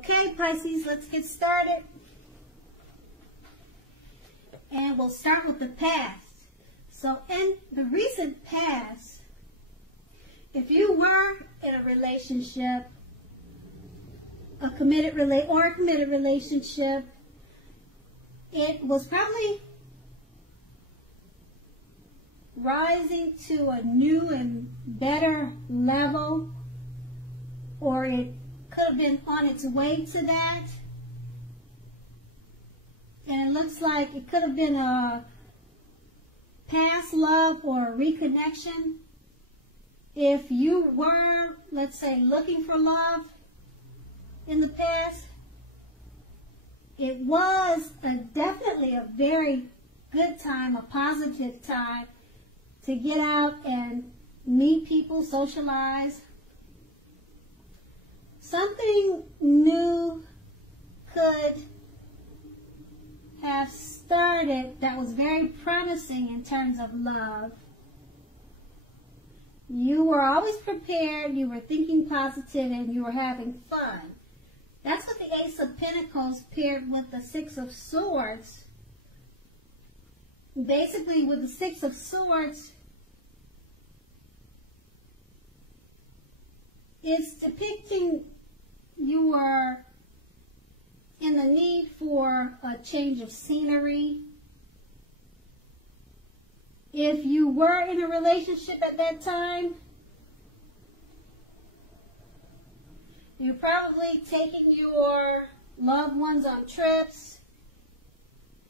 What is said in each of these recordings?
Okay, Pisces, let's get started. And we'll start with the past. So in the recent past, if you were in a relationship, a committed relationship, it was probably rising to a new and better level, or it could have been on its way to that. And it looks like it could have been a past love or a reconnection. If you were, let's say, looking for love in the past, it was definitely a very good time, a positive time to get out and meet people, socialize. Something new could have started that was very promising in terms of love. You were always prepared, you were thinking positive, and you were having fun. That's what the Ace of Pentacles paired with the Six of Swords. Basically, with the Six of Swords, it's depicting you were in the need for a change of scenery. If you were in a relationship at that time, you're probably taking your loved ones on trips,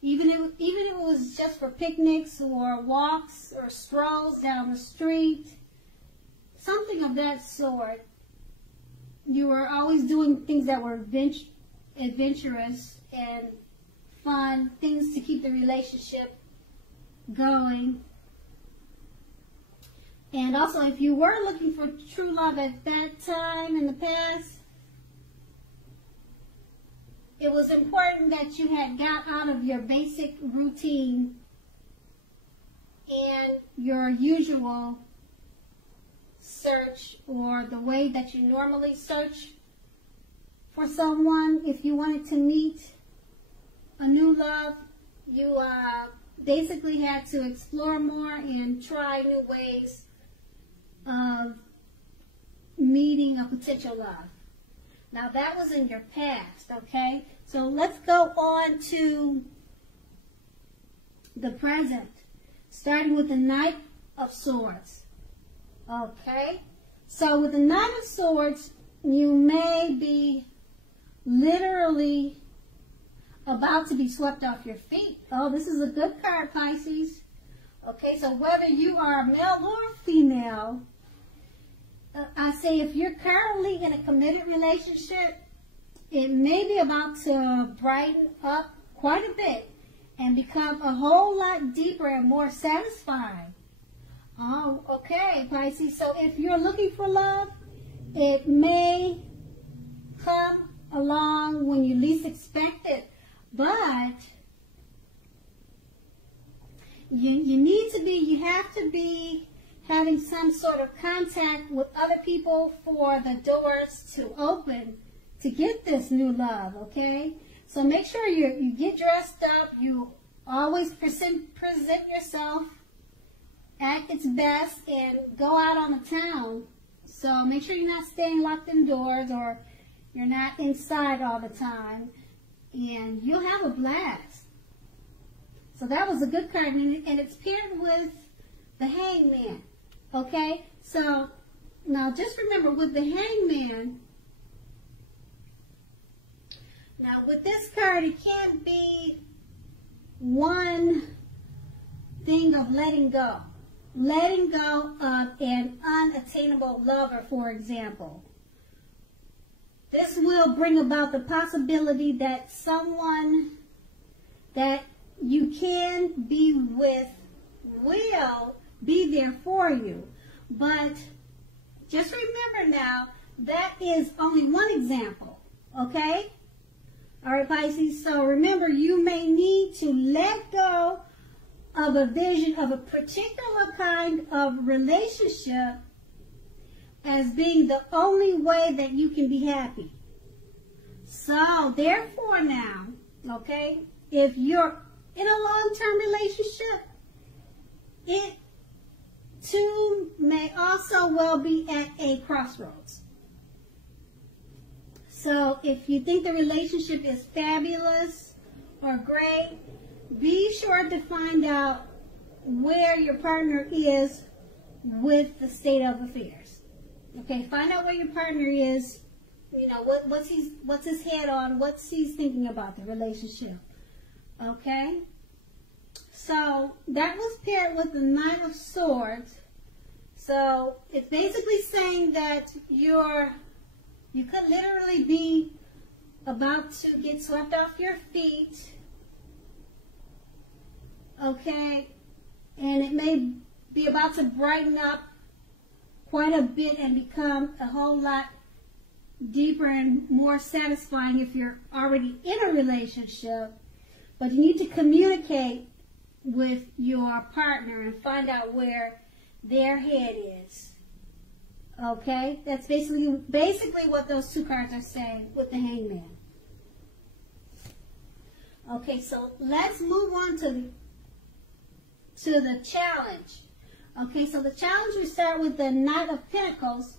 even if it was just for picnics or walks or strolls down the street, something of that sort. You were always doing things that were adventurous and fun, things to keep the relationship going. And also, if you were looking for true love at that time in the past, it was important that you had got out of your basic routine and your usual search, or the way that you normally search for someone. If you wanted to meet a new love, you basically had to explore more and try new ways of meeting a potential love. Now that was in your past, okay? So let's go on to the present, starting with the Knight of Swords. Okay? So with the Knight of Swords, you may be literally about to be swept off your feet. Oh, this is a good card, Pisces. Okay, so whether you are male or female, I say if you're currently in a committed relationship, it may be about to brighten up quite a bit and become a whole lot deeper and more satisfying. Oh, okay, Pisces. So if you're looking for love, it may come along when you least expect it. But you have to be having some sort of contact with other people for the doors to open to get this new love, okay? So make sure you get dressed up. You always present yourself at its best and go out on the town. So make sure you're not staying locked indoors, or you're not inside all the time, and you'll have a blast. So that was a good card, and it's paired with the Hangman. Okay, so now just remember with the Hangman, now with this card, it can't be one thing of letting go. Letting go of an unattainable lover, for example. This will bring about the possibility that someone that you can be with will be there for you. But just remember now, that is only one example, okay? All right, Pisces, so remember, you may need to let go of a vision of a particular kind of relationship as being the only way that you can be happy. So, therefore now, okay, if you're in a long-term relationship, it too may also well be at a crossroads. So, if you think the relationship is fabulous or great, be sure to find out where your partner is with the state of affairs. Okay, find out where your partner is. You know, what's his head on, what's he's thinking about the relationship. Okay? So, that was paired with the Knight of Swords. So, it's basically saying that you could literally be about to get swept off your feet. Okay? And it may be about to brighten up quite a bit and become a whole lot deeper and more satisfying if you're already in a relationship. But you need to communicate with your partner and find out where their head is. Okay? That's basically what those two cards are saying with the Hangman. Okay, so let's move on to the challenge. Okay, so the challenge, we start with the Knight of Pentacles.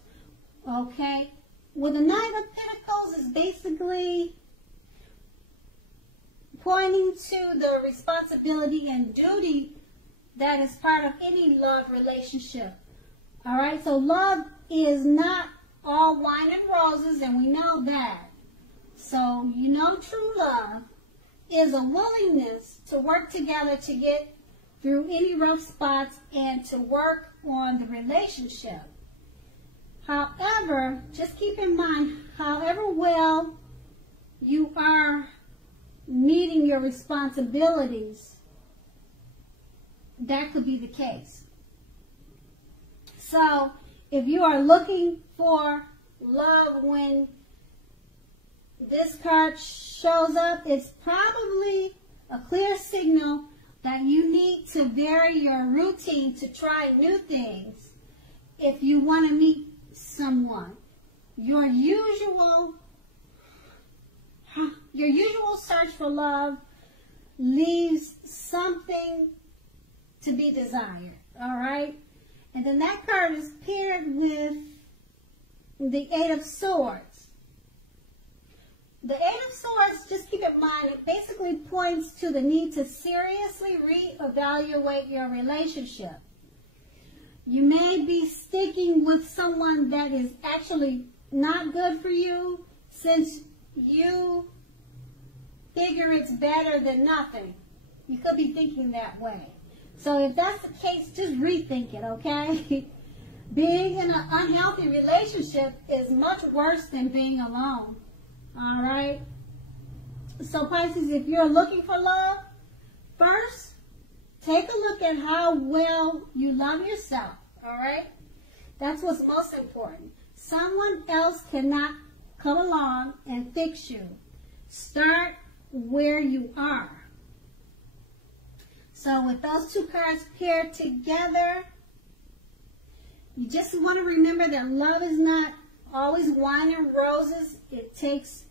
Okay? Well, the Knight of Pentacles is basically pointing to the responsibility and duty that is part of any love relationship. All right, so love is not all wine and roses, and we know that. So, you know, true love is a willingness to work together to get through any rough spots and to work on the relationship. However, just keep in mind, however well you are meeting your responsibilities, that could be the case. So, if you are looking for love when this card shows up, it's probably a clear signal that you need to vary your routine to try new things if you want to meet someone. Your usual search for love leaves something to be desired. All right? And then that card is paired with the Eight of Swords. The Eight of Swords, just keep in mind, it basically points to the need to seriously reevaluate your relationship. You may be sticking with someone that is actually not good for you since you figure it's better than nothing. You could be thinking that way. So if that's the case, just rethink it, okay? Being in an unhealthy relationship is much worse than being alone. All right? So Pisces, if you're looking for love, first, take a look at how well you love yourself. All right? That's what's most important. Someone else cannot come along and fix you. Start where you are. So with those two cards paired together, you just want to remember that love is not always wine and roses. It takes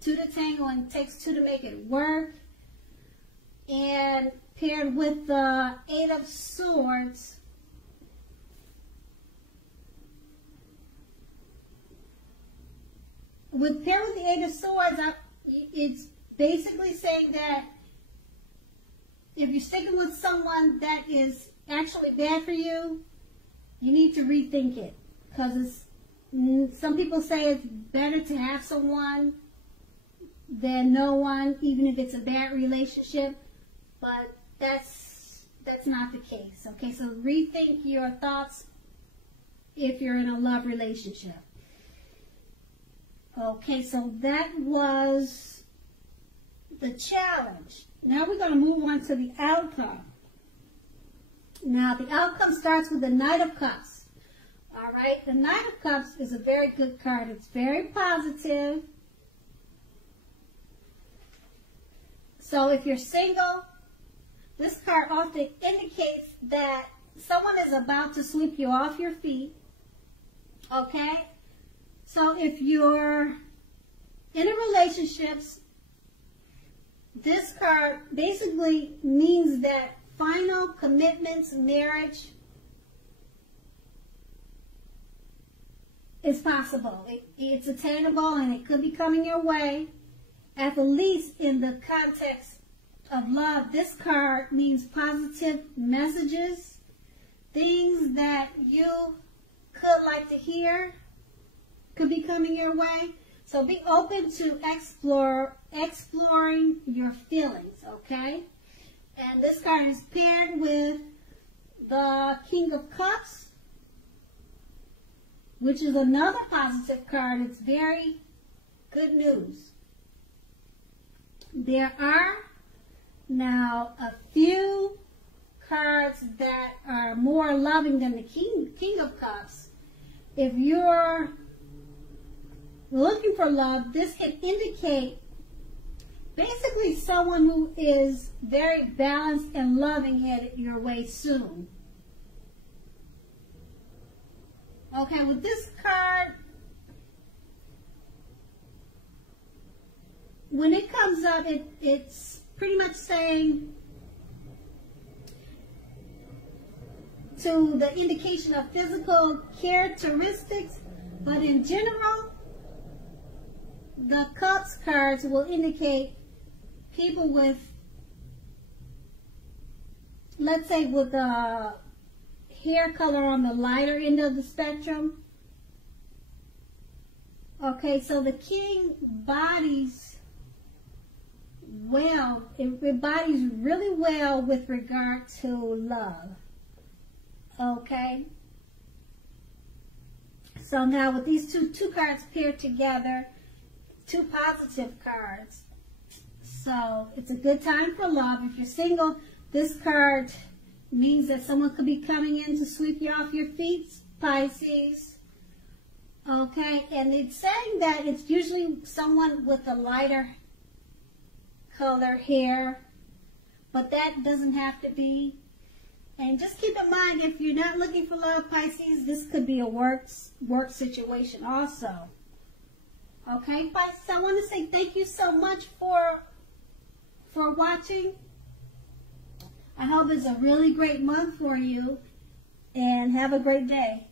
two to tango and it takes two to make it work. And paired with the Eight of Swords, paired with the Eight of Swords, it's basically saying that if you're sticking with someone that is actually bad for you, you need to rethink it. Because some people say it's better to have someone than no one, even if it's a bad relationship. But that's not the case. Okay, so rethink your thoughts if you're in a love relationship. Okay, so that was the challenge. Now we're going to move on to the outcome. Now the outcome starts with the Knight of Cups. All right, the Knight of Cups is a very good card. It's very positive. So if you're single, this card often indicates that someone is about to sweep you off your feet. Okay? So if you're in a relationships, this card basically means that final commitments, marriage is possible. It's attainable and it could be coming your way. At the least in the context of love, this card means positive messages, things that you could like to hear could be coming your way. So be open to exploring your feelings, okay? And this card is paired with the King of Cups, which is another positive card. It's very good news. There are now a few cards that are more loving than the King of Cups. If you're looking for love, this can indicate basically someone who is very balanced and loving headed your way soon. Okay, with this card, when it comes up, it's pretty much saying to the indication of physical characteristics, but in general, the Cups cards will indicate people with, let's say, with a hair color on the lighter end of the spectrum. Okay, so the King bodies well, it bodies really well with regard to love. Okay, so now with these two cards paired together, two positive cards, so it's a good time for love. If you're single, this card means that someone could be coming in to sweep you off your feet, Pisces. Okay, and it's saying that it's usually someone with a lighter color hair, but that doesn't have to be. And just keep in mind, if you're not looking for love, Pisces, this could be a work situation also. Okay, Pisces, I want to say thank you so much for watching. I hope it's a really great month for you, and have a great day.